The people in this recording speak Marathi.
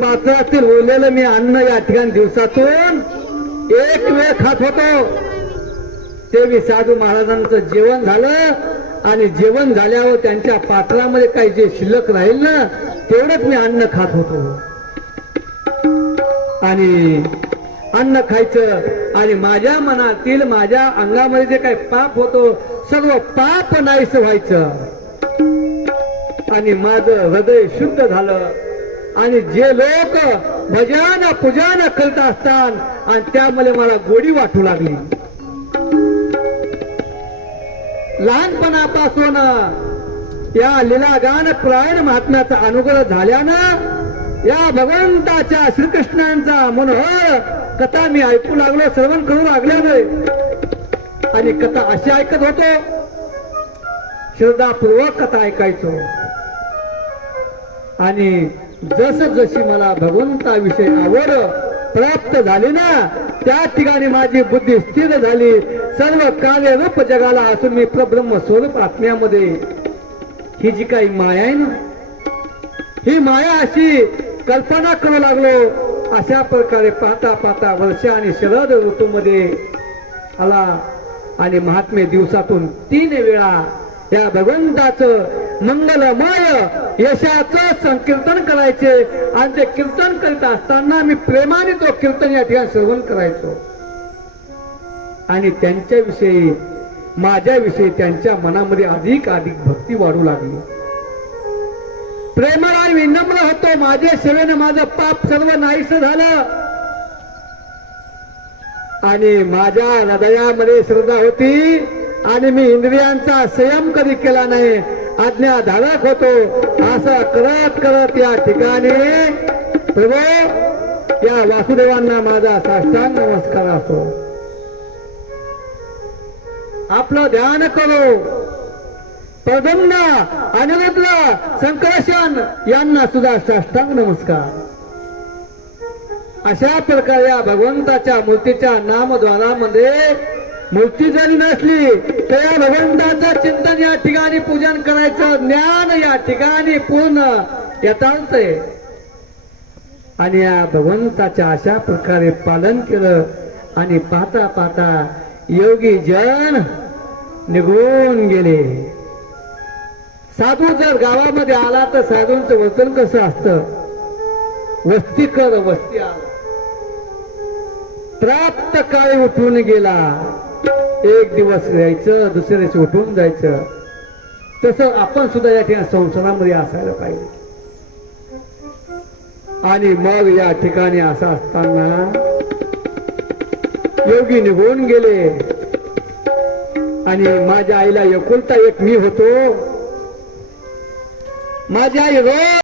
पात्रातील उरलेलं मी अन्न या ठिकाणी दिवसातून एक वेळ खात होतो. ते मी साधू महाराजांचं जेवण झालं आणि जेवण झाल्यावर त्यांच्या पात्रामध्ये काही जे शिल्लक राहील ना तेवढंच मी अन्न खात होतो. आणि अन्न खायचं आणि माझ्या मनातील माझ्या अंगामध्ये जे काही पाप होतो सर्व पाप नाहीस व्हायचं. आणि माझं हृदय शुद्ध झालं. आणि जे लोक भजन पूजन करत असतात आणि त्यामुळे मला गोडी वाटू लागली. लहानपणापासून या लीलागान प्रायण महात्म्याचा अनुग्रह झाल्यानं या भगवंताच्या श्रीकृष्णांचा मनोहर कथा मी ऐकू लागलो श्रवण करू लागल्याने आणि कथा अशी ऐकत होतो श्रद्धापूर्वक कथा ऐकायचो. आणि जस जशी मला भगवंताविषयी आवड प्राप्त झाली ना त्या ठिकाणी माझी बुद्धी स्थिर झाली. सर्व कार्य रूप जगाला असून मी प्रब्रह्म स्वरूप आत्म्यामध्ये. ही जी काही माया आहे ना ही माया अशी कल्पना करू लागलो. अशा प्रकारे पाहता पाहता वर्ष आणि शरद ऋतूमध्ये आला. आणि महात्मे दिवसातून तीन वेळा या भगवंताचं मंगलमय यशाचं संकीर्तन करायचे. आणि ते कीर्तन करीत असताना मी प्रेमाने तो कीर्तन या ठिकाणी श्रवण करायचो. आणि त्यांच्याविषयी माझ्याविषयी त्यांच्या मनामध्ये अधिक अधिक भक्ती वाढू लागली. प्रेमाला विनम्र होतो. माझ्या सेवेनं माझं पाप सर्व नाहीस झालं. आणि माझ्या हृदयामध्ये श्रद्धा होती. आणि मी इंद्रियांचा संयम कधी केला नाही? आज्ञा धारक होतो. असं करत करत या ठिकाणी प्रभू या वासुदेवांना माझा साष्टांग नमस्कार असो. आपलं ध्यान करो. प्रदंड अनिरुद्ध संकर्षण यांना सुद्धा साष्टांग नमस्कार. अशा प्रकारे या भगवंताच्या मूर्तीच्या नामद्वारामध्ये मूर्ती जरी नसली तर या भगवंताचं चिंतन या ठिकाणी पूजन करायचं ज्ञान या ठिकाणी पूर्ण. यथार्थ आहे आणि या भगवंताच्या अशा प्रकारे पालन केलं आणि पाहता पाहता योगी जन निघून गेले. साधू जर गावामध्ये आला तर साधूंचं वर्तन कसं असत? वस्ती कर वस्ती आला प्राप्त काळी उठून गेला. एक दिवस यायचं दुसऱ्या दिवशी उठून जायचं. तसं आपण सुद्धा या ठिकाणी संसारामध्ये असायला पाहिजे. आणि मग या ठिकाणी असं असताना योगी निघून गेले. आणि माझ्या आईला एकुलता एक मी होतो. माझी आई रोज